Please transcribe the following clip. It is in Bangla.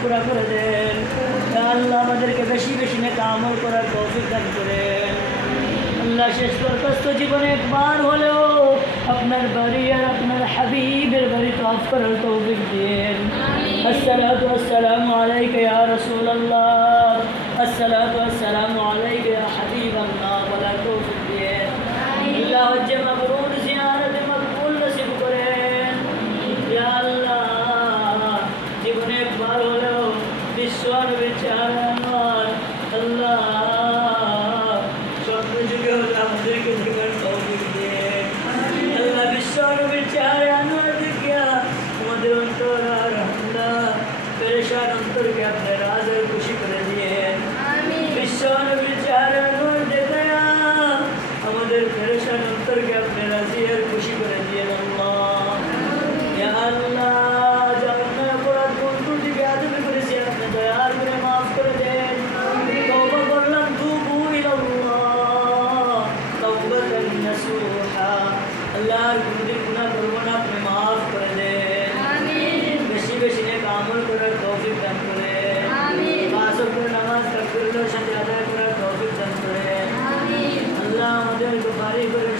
পুরা করে দেন। আল্লাহ আমাদেরকে বেশি বেশি নেক আমল করার তৌফিক দান করেন। আল্লাহ শেষ দরখাস্ত, জীবনে একবার হলেও আপনার বাড়ি আর আপনার হাবিবের বাড়ি তওয়াফ করার তৌফিক দিন। আসসালাতু ওয়াসসালামু আলাইকা ইয়া রাসূলুল্লাহ, আসসালাতু ওয়াসসালামু আলাইকা ইয়া হাবিবাল্লাহ, বলার তৌফিক দিন। আল্লাহ হজ্জে মাবরুর, জিয়ারতে মকবুল নসিব করেন। ইয়া আল্লাহ, জীবনে একবার হলেও বিশ্ব নবীর চেহারা আমার আল্লাহ স্বপ্ন যুগে হলে আমাদেরকে দেখার তৌফিক দিন। আল্লাহ বিশ্ব নবীর চেহারা আনোয়ার দেখিয়া আমাদের অন্তর আর আল্লাহ পেরেশান অন্তরকে আপনার রাজের খুশি করে দিয়েন। বিশ্ব নবীর চেহারা আনোয়ার দেখায়া আমাদের পেরেশান অন্তরকে আপনার রাজিয়ার খুশি করে দিয়েন। আল্লাহ ইয়া আল্লাহ, জান্নাত অপরাধ বন্ধু দিকে আদর করেছি, আপনি দয়া করে মাফ করে দেন। তওবা করলাম, তুবু ইলাল্লাহ তাওবাতান নাসুহা। আল্লাহ আর কোনদিন গুনাহ করব না, আপনি মাফ করে দেন। বেশি বেশি নেক আমল করার তৌফিক দান করেন। পাঁচ ওয়াক্ত নামাজ তাকবীরের সাথে আদায় করার তৌফিক দান করেন। আল্লাহ আমাদেরকে বাড়ি করে